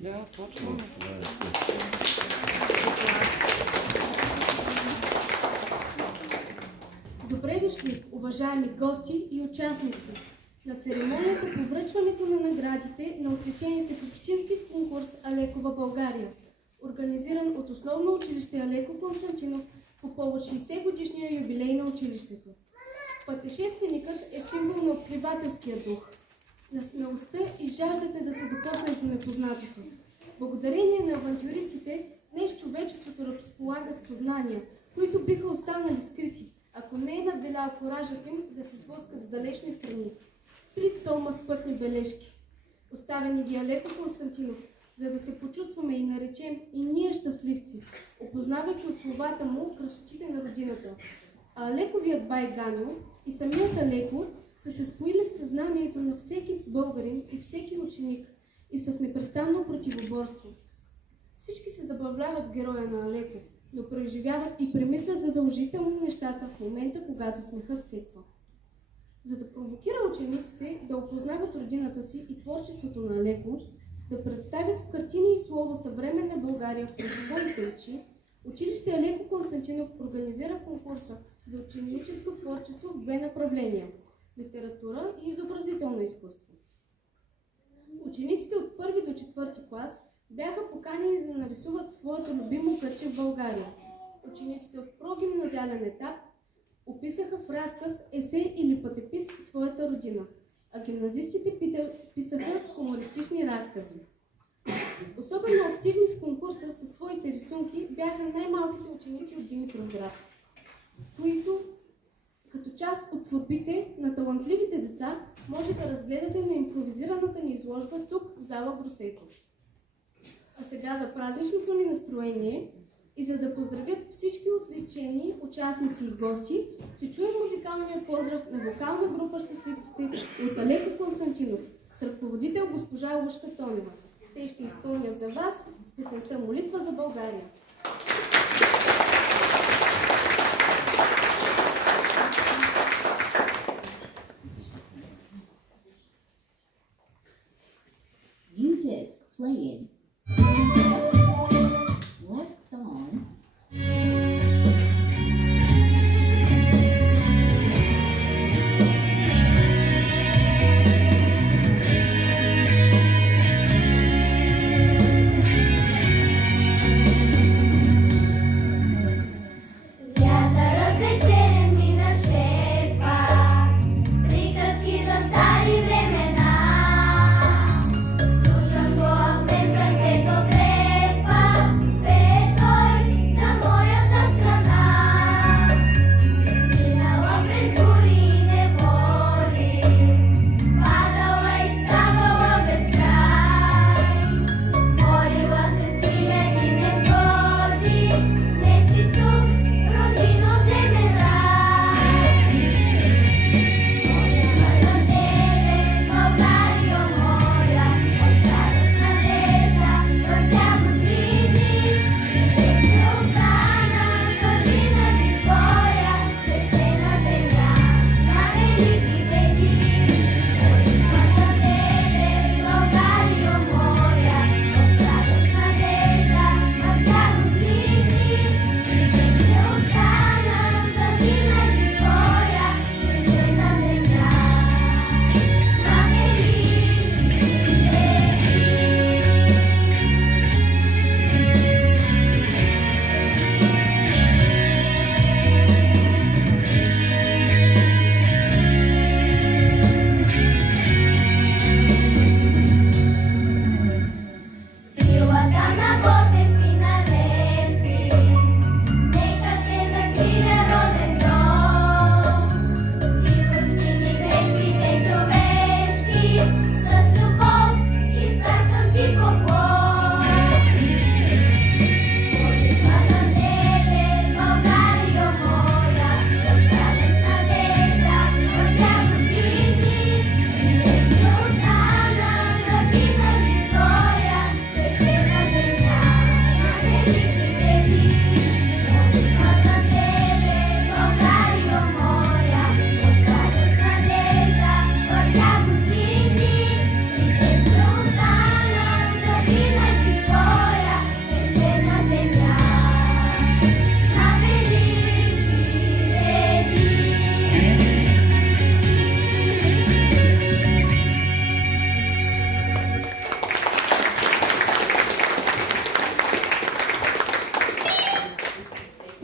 Да, точно. Добре дошли, уважаеми гости и участници на церемонията по връчването на наградите на отличените в общински конкурс Алекова България, организиран от Основно училище Алеко Константинов по повод 60 годишния юбилей на училището. Пътешественикът е символ на откривателския дух, на смелостта и жаждата да се докоснем до непознатото. Благодарение на авантюристите, днес човечеството разполага с познания, които биха останали скрити, ако не е надделял коражът им да се сблъскат с далечни страни. 3 тома с пътни бележки, оставени ги Алеко Константинов, за да се почувстваме и наречем и ние щастливци, опознавайки от словата му красотите на родината. А Алековият бай Ганьо и самият Алеко са се споили в съзнанието на всеки българин и всеки ученик и са в непрестанно противоборство. Всички се забавляват с героя на Алеко, но преживяват и премислят задължително нещата в момента, когато смехът секва. За да провокира учениците да опознават родината си и творчеството на Алеко, да представят в картини и слово съвременна България през своите очи, училище Алеко Константинов организира конкурса за ученическо творчество в 2 направления – литература и изобразително изкуство. Учениците от 1 до 4 клас бяха поканени да нарисуват своето любимо кътче в България. Учениците от прогимназиален етап описаха в разказ, есей или пътепис своята родина, а гимназистите писаха хумористични разкази. Особено активни в конкурса със своите рисунки бяха най-малките ученици от Димитровград, които, като част от творбите на талантливите деца, може да разгледате на импровизираната ни изложба тук в зала Гросейко. А сега за празничното ни настроение и за да поздравят всички отличени участници и гости, ще чуем музикалния поздрав на вокална група Щастливците от Алеко Константинов с ръководител госпожа Лушка Тонева. Те ще изпълнят за вас песента "Молитва за България". U-disc playing. Left song.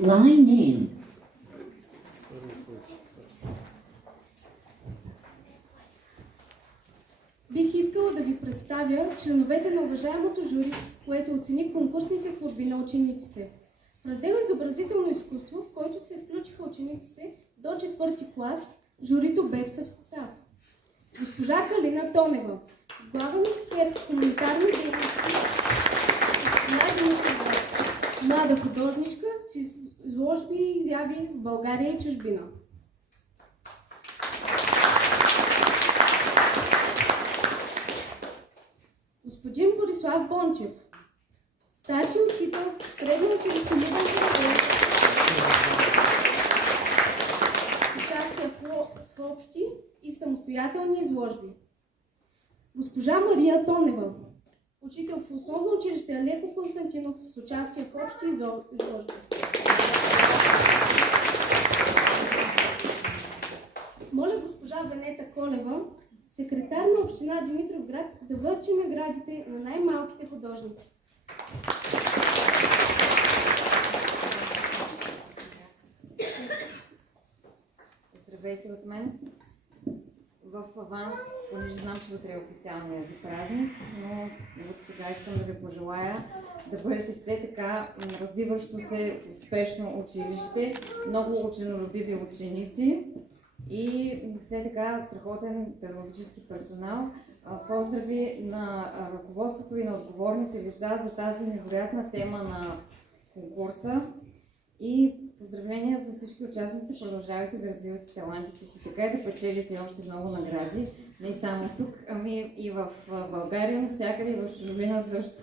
Line in. Бих искала да ви представя членовете на уважаемото жури, което оцени конкурсните творби на учениците. В раздел Изобразително изкуство, в който се включиха учениците до 4-ти клас, журито бе в състав: госпожа Калина Тонева, главен експерт в хуманитарни дейности, млада художничка с изложби и изяви в България и чужбина. Господин Борислав Бончев, старши учител в средно училище Любен Каравелов, участие в общи и самостоятелни изложби. Госпожа Мария Тонева, учител в основно училище Алеко Константинов с участие в общи изложби. Моля госпожа Венета Колева, секретар на община Димитровград, да връчи наградите на най-малките художници. Здравейте от мен. В аванс, понеже знам, че утре е официалният ви празник, но от сега искам да ви пожелая да бъдете все така развиващо се успешно училище, много ученолюбиви ученици и все така страхотен педагогически персонал. Поздрави на ръководството и на отговорните лица за тази невероятна тема на конкурса и поздравления за всички участници. Продължавайте да развивате талантите си така и да печелите още много награди. Не само тук, ами и в България, навсякъде и в чужбина също.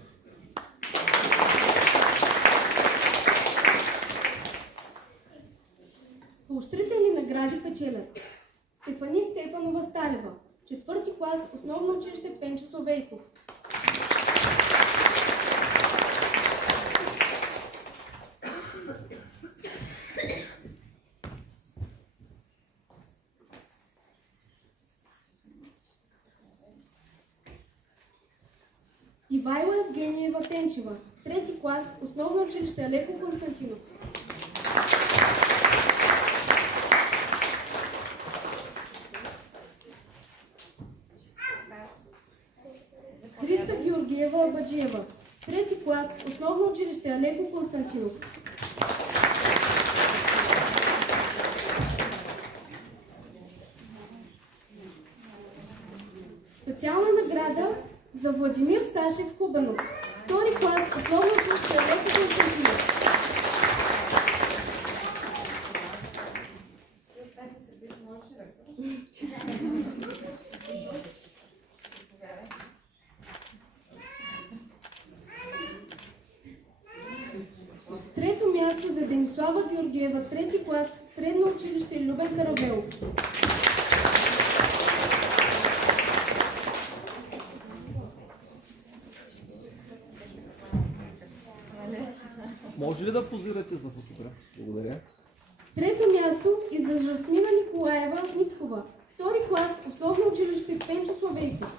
Поощрителни награди печелят Стефани Стефанова Сталева, 4-ти клас, основно училище Пенчо Совейков. Ивайла Евгениева Тенчева, 3-ти клас, основно училище Алеко Константинов. Христа Георгиева Абаджиева, 3-ти клас, основно училище Алеко Константинов. Специална награда за Владимир Сашев Кубанов, 2-ри клас, основно училище Алеко Константинов. Трето място за Денислава Георгиева, 3-ти клас, средно училище Любен Каравелов. Може ли да позирате за фотограф? Благодаря. Трето място и за Жасмина Николаева Миткова, 2-ри клас, основно училище Пенчо Словейков.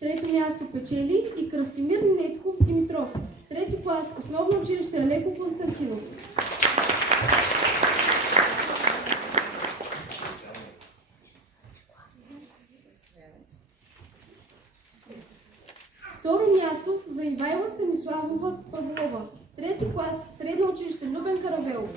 Трето място печели и Красимир Нетков Димитров, 3-ти клас, основно училище Алеко Константинов. Второ място за Ивайла Станиславова Павлова, 3-ти клас, средно училище Любен Каравелов.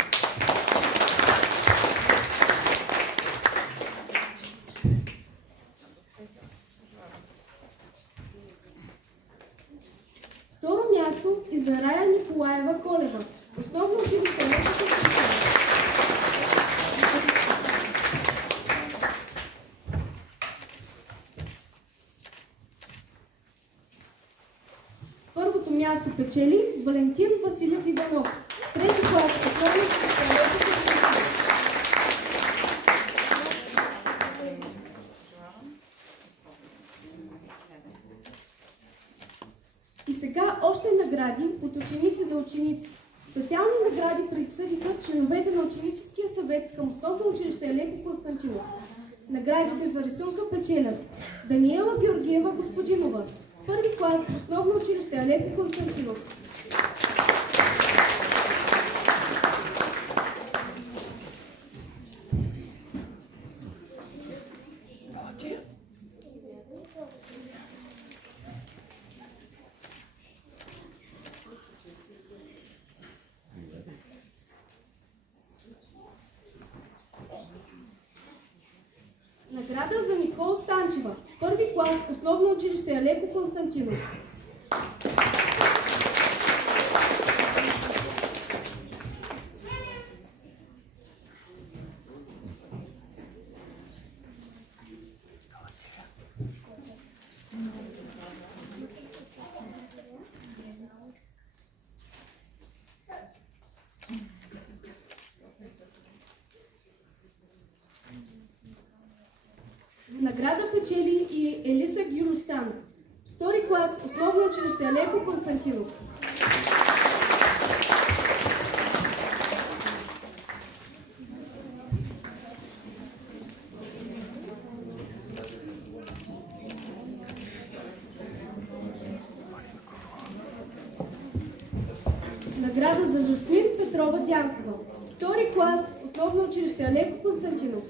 Второ място и за Рая Николаева Колева, основно училище Алеко Константинов. Първото място печели Валентин Василев Иванов, 3-ти клас, основно училище Алеко Константинов. И сега още награди от ученици за ученици. Специални награди присъдиха членовете на ученическия съвет към основно училище Алеко Константинов. Наградите за рисунка печелят Даниела Георгиева Господинова, първи клас, основно училище Алеко Константинов. Награда за Никол Станчева, първи клас, основно училище Алеко Константинов. Награда печели и Елиса Гюростан, втори клас, основно училище Алеко Константинов. Награда за Жасмин Петрова Дянкова, втори клас, основно училище Алеко Константинов.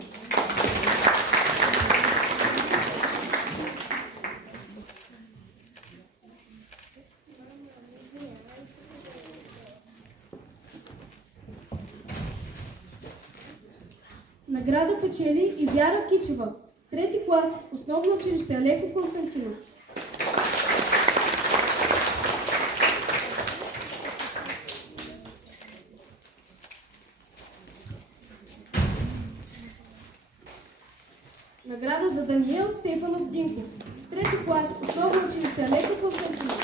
Награда печели и Вяра Кичева, трети клас, основно училище Алеко Константинов. Награда за Даниел Стефанов Динков, трети клас, основно училище Алеко Константинов.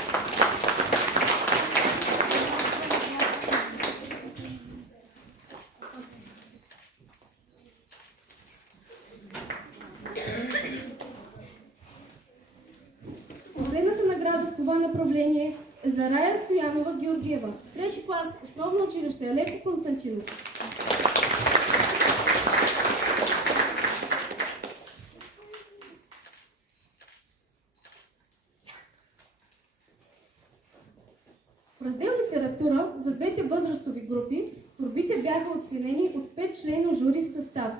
Последната награда в това направление е за Рая Стоянова Георгиева, трети клас, основно училище Алеко Константинов. В раздел литература за двете възрастови групи творбите бяха оценени от 5-членно жури в състав.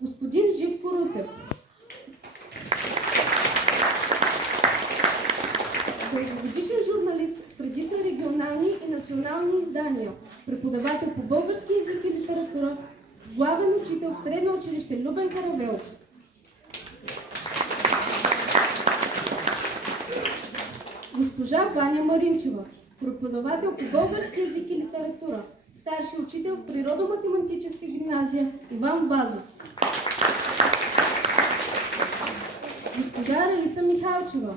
Господин Живко Русев, дългогодишен журналист в редица регионални и национални издания, преподавател по български език и литература, главен учител в средно училище Любен Каравелов. Госпожа Ваня Маринчева, преподавател по български език и литература, старши учител в природо-математическа гимназия Иван Вазов. Госпожа Раиса Михалчева,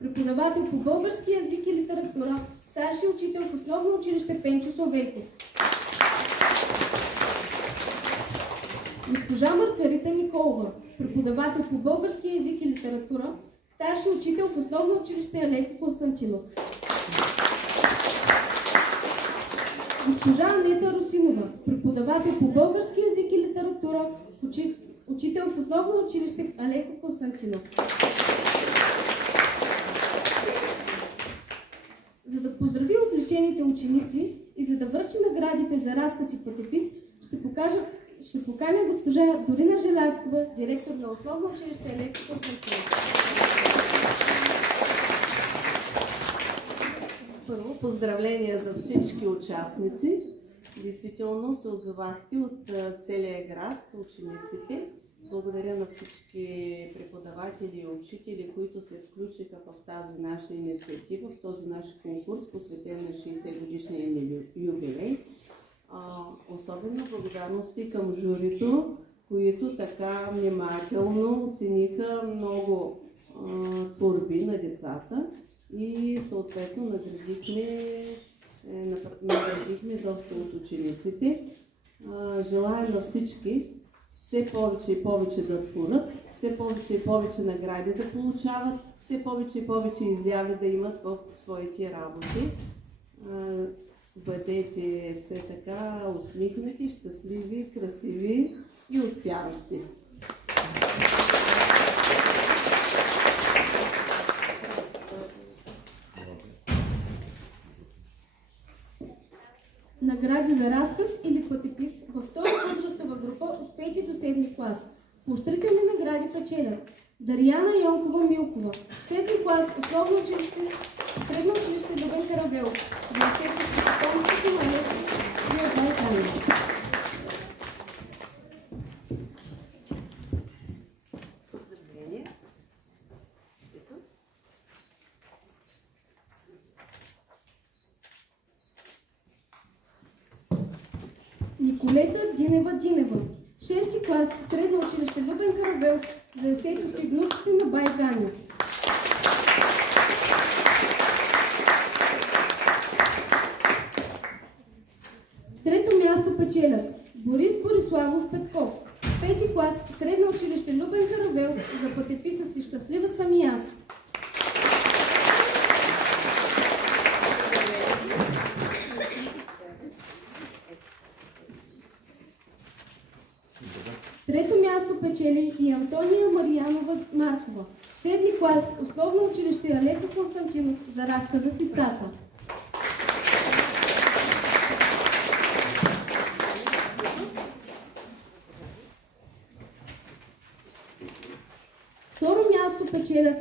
преподавател по български език и литература, старши учител в основно училище Пенчо Славейков. Госпожа Маргарита Николова, преподавател по български език и литература, старши учител в основно училище Алеко Константинов. Госпожа Анета Русинова, преподавател по български език и литература, учител в основно училище Алеко Константинов. За да поздрави отличените ученици и за да връчи наградите за разказ и пътепис, ще поканя госпожа Дорина Желязкова, директор на основно училище Алеко Константинов. Първо, поздравления за всички участници. Действително се отзовахте от целия град, учениците. Благодаря на всички преподаватели и учители, които се включиха в тази наша инициатива, в този наш конкурс, посветен на 60-годишния юбилей. Особено благодарности към журито, които така внимателно оцениха много творби на децата и съответно наградихме доста от учениците. Желая на всички все повече и повече да творят, все повече и повече награди да получават, все повече и повече изяви да имат в своите работи. Бъдете все така усмихнати, щастливи, красиви и успяващи. награди за разказ или пътепис във втора възрастова група от 5 до 7 клас. Поощрителни награди печелят Дарияна Йонкова Милкова, 7 клас, основно училище, средно училище Любен Каравелов, за есето си потомството на Лев и от Байкания. Поздравление. Честито. Николета Динева, 6 клас, средно училище Любен Каравелов, за есето си внуците на Байкания. Трето място печелят Борис Бориславов Петков, 5 клас, средно училище Любен Каравелов, за пътеписа си "Щастливът съм и аз". Трето място печели и Антония Мариянова Маркова, 7 клас, основно училище Алеко Константинов, за разказа си "Цаца". Второ място печелят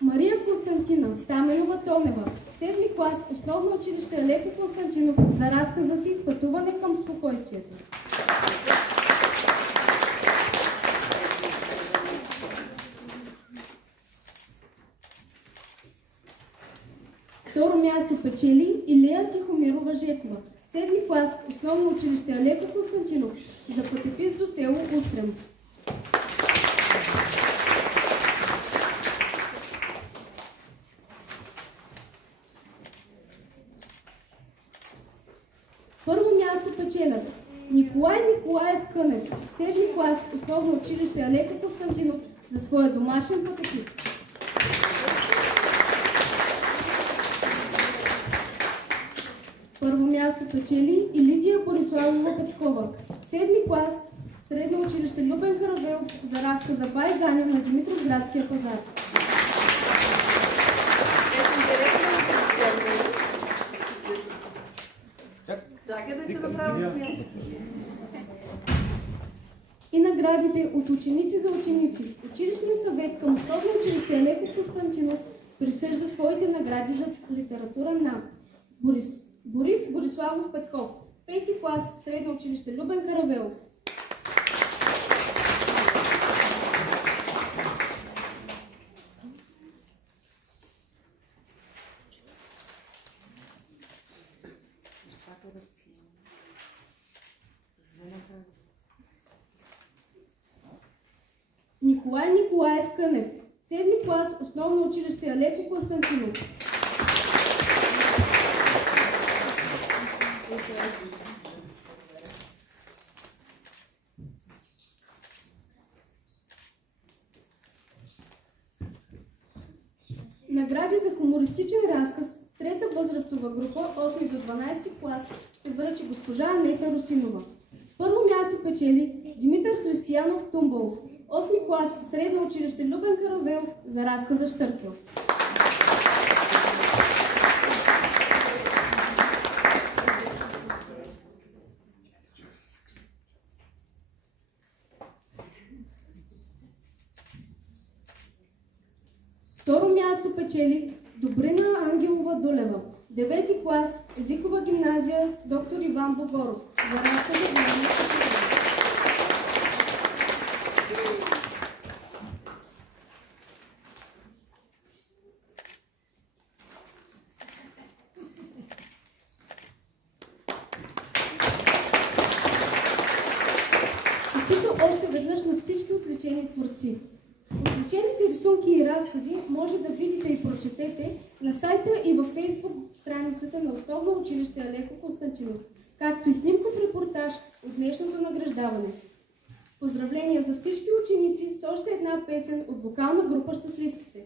Мария Константина Стаменова Тонева, 7 клас, основно училище Алеко Константинов, за разказа си "Пътуване към спокойствието". Второ място печели Илея Тихомирова Жекова, 7 клас, основно училище Алеко Константинов, за пътепис до село Устрем. Първо място печелят Николай Николаев Кънев, 7 клас, основно училище Алеко Константинов, за своя домашен пътепис. Първо място печели и Лидия Бориславова Петкова, 7 клас, средно училище Любен Каравелов, за разказа "Байганя" на Димитровградския пазар. Чакай да ти направя смях. И наградите от ученици за ученици. Училищният съвет към основно училище Алеко Константинов присъжда своите награди за литература на Борис Бориславов Петков, 5 клас, средно училище Любен Каравелов. Николай Николаев Кънев, 7 клас, основно училище Алеко Константинов. Награди за хумористичен разказ, трета възрастова група, 8 до 12 клас, ще връчи госпожа Анета Русинова. Първо място печели Димитър Християнов Тумбалов, 8 клас, средно училище Любен Каравелов, за разказа "Щъркел". Второ място печели Добрина Ангелова Дулева, 9 клас, езикова гимназия "Доктор Иван Богоров", за разказа "Война". Честито още веднъж на всички отличени творци. Отличените рисунки и разкази може да видите и прочетете на сайта и във Фейсбук страницата на Основно училище Алеко Константинов, както и снимков репортаж от днешното награждаване. Поздравления за всички ученици с още една песен от вокална група "Щастливците".